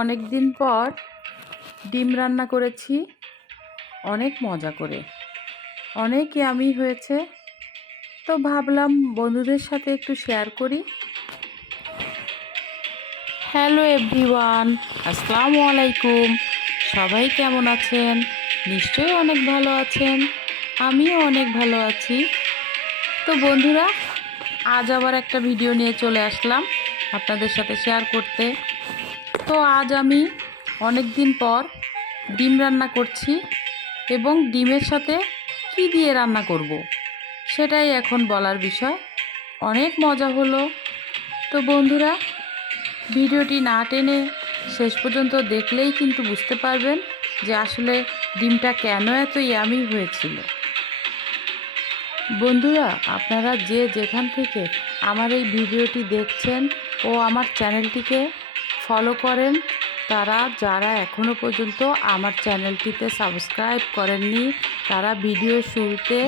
অনেক দিন পর ডিম রান্না করেছি, অনেক মজা করে। অনেক আমি হয়েছে, তো ভাবলাম বন্ধুদের সাথে একটু শেয়ার করি। হ্যালো এভরিওয়ান আসসালামু আলাইকুম। সবাই কেমন আছেন? নিশ্চয়ই অনেক ভালো আছেন। আমিও অনেক ভালো আছি। তো বন্ধুরা, আজ আবার একটা ভিডিও নিয়ে চলে আসলাম আপনাদের সাথে শেয়ার করতে। তো আজ আমি অনেক দিন পর ডিম রান্না করছি এবং ডিমের সাথে কি দিয়ে রান্না করব। সেটাই এখন বলার বিষয় অনেক মজা হলো তো বন্ধুরা, ভিডিওটি না টেনে শেষ পর্যন্ত দেখলেই কিন্তু বুঝতে পারবেন যে আসলে ডিমটা কেন এত ইয়ামি হয়েছিল বন্ধুরা, আপনারা যে যেখান থেকে আমার এই ভিডিওটি দেখছেন ও আমার চ্যানেলটিকে ফলো করেন। তারা যারা এখনও পর্যন্ত আমার চ্যানেলটিতে সাবস্ক্রাইব করেননি, তারা ভিডিও শুরুতে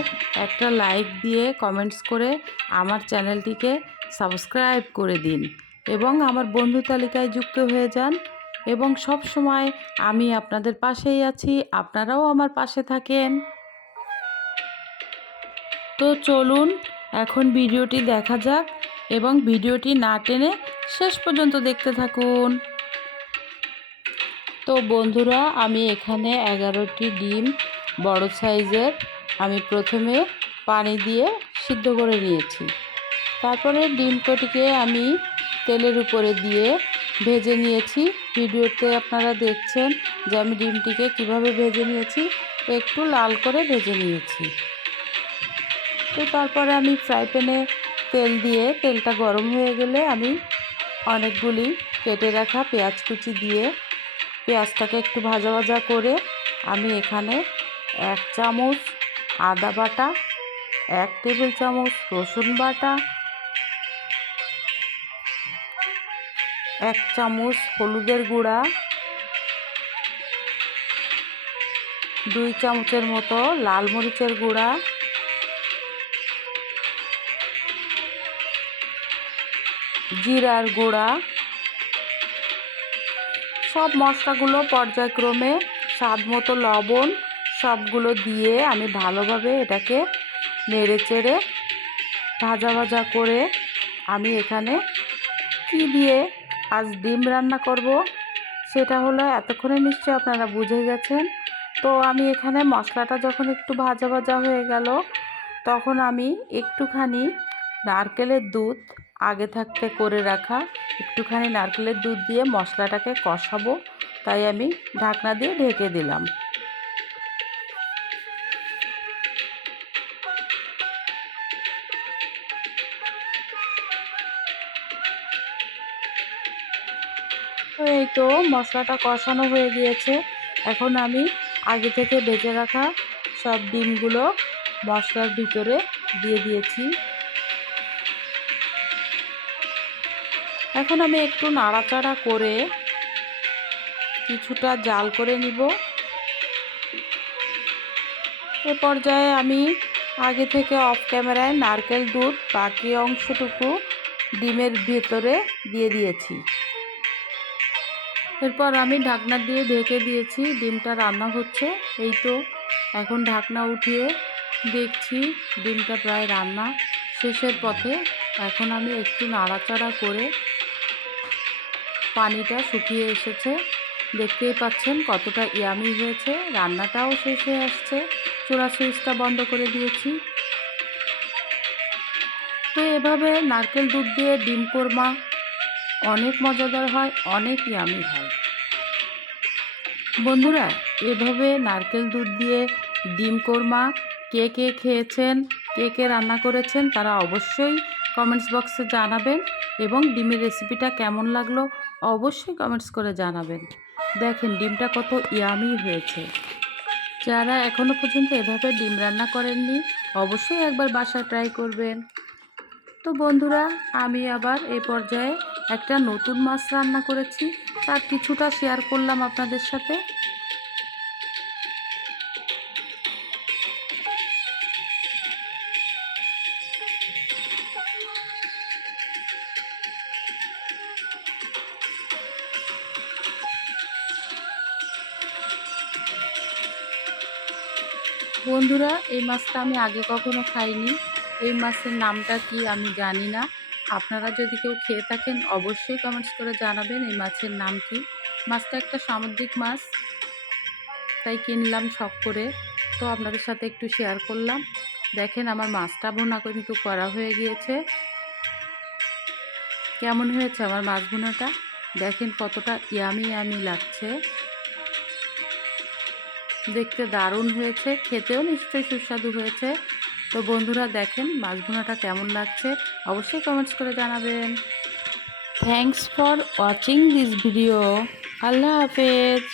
একটা লাইক দিয়ে কমেন্টস করে আমার চ্যানেলটিকে সাবস্ক্রাইব করে দিন এবং আমার বন্ধু তালিকায় যুক্ত হয়ে যান এবং সব সময় আমি আপনাদের পাশেই আছি, আপনারাও আমার পাশে থাকেন। তো চলুন, এখন ভিডিওটি দেখা যাক এবং ভিডিওটি না টেনে শেষ পর্যন্ত দেখতে থাকুন। তো বন্ধুরা, আমি এখানে এগারোটি ডিম বড় সাইজের আমি প্রথমে পানি দিয়ে সিদ্ধ করে নিয়েছি। তারপরে ডিম কটিকে আমি তেলের উপরে দিয়ে ভেজে নিয়েছি। ভিডিওতে আপনারা দেখছেন যে আমি ডিমটিকে কীভাবে ভেজে নিয়েছি। একটু লাল করে ভেজে নিয়েছি। তো তারপরে আমি ফ্রাই প্যানে তেল দিয়ে তেলটা গরম হয়ে গেলে আমি অনেকগুলি কেটে রাখা পেঁয়াজ কুচি দিয়ে পেঁয়াজটাকে একটু ভাজা ভাজা করে আমি এখানে এক চামচ আদা বাটা, এক টেবিল চামচ রসুন বাটা, এক চামচ হলুদের গুঁড়া, দুই চামচের মতো লাল মরিচের গুঁড়া জিরার গুঁড়া। সব মশলাগুলো পর্যায়ক্রমে স্বাদ মতো লবণ সবগুলো দিয়ে আমি ভালোভাবে এটাকে নেড়ে চেড়ে ভাজা ভাজা করে আমি এখানে কি দিয়ে আজ ডিম রান্না করব সেটা হলো এতক্ষণে নিশ্চয়ই আপনারা বুঝে গেছেন। তো আমি এখানে মশলাটা যখন একটু ভাজা ভাজা হয়ে গেল, তখন আমি একটুখানি নারকেলের দুধ আগে থাকতে করে রাখা। একটুখানি নারকেলের দুধ দিয়ে মশলাটাকে কষাবো। তাই আমি ঢাকনা দিয়ে ঢেকে দিলাম। এই তো মশলাটা কষানো হয়ে গিয়েছে। এখন আমি আগে থেকে বেজে রাখা সব ডিমগুলো মশলার ভিতরে দিয়ে দিয়েছি। এখন আমি একটু নাড়াচাড়া করে কিছুটা জাল করে নিব। এ পর্যায়ে আমি আগে থেকে অফ ক্যামেরায় নারকেল দুধ বাকি অংশটুকু ডিমের ভেতরে দিয়ে দিয়েছি। এরপর আমি ঢাকনা দিয়ে ঢেকে দিয়েছি, ডিমটা রান্না হচ্ছে। এই তো, এখন ঢাকনা উঠিয়ে দেখছি ডিমটা প্রায় রান্না শেষের পথে। এখন আমি একটু নাড়াচাড়া করে পানিটা শুকিয়ে এসেছে। দেখতেই পাচ্ছেন কতটা ইয়ামি হয়েছে। রান্নাটাও শেষ হয়ে আসছে। চোরা সুইচটা বন্ধ করে দিয়েছি। তো এভাবে নারকেল দুধ দিয়ে ডিম কোরমা অনেক মজাদার হয়, অনেক ইয়ামি হয়। বন্ধুরা, এভাবে নারকেল দুধ দিয়ে ডিম কোরমা কে কে খেয়েছেন, কে কে রান্না করেছেন, তারা অবশ্যই কমেন্টস বক্সে জানাবেন এবং ডিমের রেসিপিটা কেমন লাগল অবশ্যই কমেন্টস করে জানাবেন। দেখেন, ডিমটা কত ইয়ামি হয়েছে। যারা এখনও পর্যন্ত এভাবে ডিম রান্না করেননি, অবশ্যই একবার বাসায় ট্রাই করবেন। তো বন্ধুরা, আমি আবার এই পর্যায়ে একটা নতুন মাছ রান্না করেছি, তার কিছুটা শেয়ার করলাম আপনাদের সাথে। বন্ধুরা, এই মাছটা আমি আগে কখনো খাইনি। এই মাছের নামটা কি আমি জানি না। আপনারা যদি কেউ খেয়ে থাকেন, অবশ্যই কমেন্টস করে জানাবেন এই মাছের নাম কি। মাছটা একটা সামুদ্রিক মাছ, তাই কিনলাম শখ করে। তো আপনাদের সাথে একটু শেয়ার করলাম। দেখেন আমার মাছটা ভুনা কিন্তু করা হয়ে গিয়েছে। কেমন হয়েছে আমার মাছ ভুনাটা দেখেন কতটা ইয়ামি ইয়ামি লাগছে। দেখতে দারুণ হয়েছে, খেতেও নিশ্চয়ই সুস্বাদু হয়েছে। তো বন্ধুরা দেখেন মাছ ভুনাটা কেমন লাগছে, অবশ্যই কমেন্টস করে জানাবেন। Thanks for watching this video আল্লাহ হাফেজ।